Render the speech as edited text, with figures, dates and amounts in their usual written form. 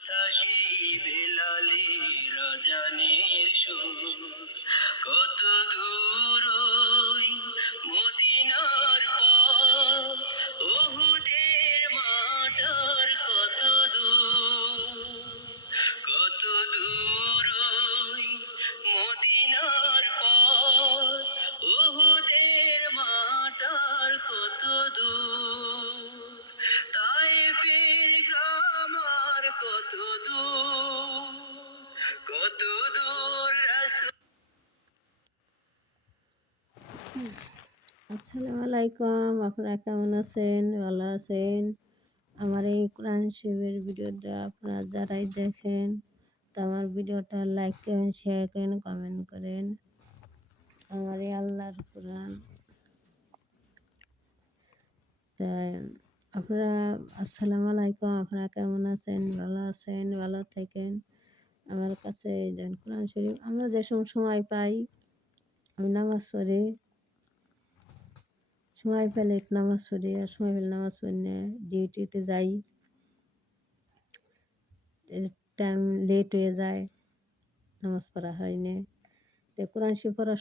সেই বেলালে রজনীর সুর, কত দূর ওই মদিনার পথ, ওহুদের মাটার কত দূর, কত দূর ওই মদিনার পথ, ওহুদের মাটার কত দূর, তায়েফের গ্রাম আর কত দূর, কত দূর রাসূল। আসসালামু আলাইকুম, আপনারা কেমন আছেন? ভালো আছেন? আমার এই কোরআন শরীফের ভিডিওটা আপনারা যারাই দেখেন, তো আমার ভিডিওটা লাইক করেন, শেয়ার করেন, কমেন্ট করেন। আমার এই আল্লাহর কোরআন, তাই আপনারা আসসালামু আলাইকুম, আপনারা কেমন আছেন? ভালো আছেন? ভালো থাকেন। আমার কাছে এই যে কোরআন শরীফ আমরা যে সময় পাই আমি নামাজ পড়ি, সময় পেলে একটু নামাজ পড়ি, আর সময় পেলে নামাজ পড়ি না, ডিউটিতে যাই, টাইম লেট হয়ে যায়, নামাজ পড়া হয় না। তো কোরআন শরীফ পড়ার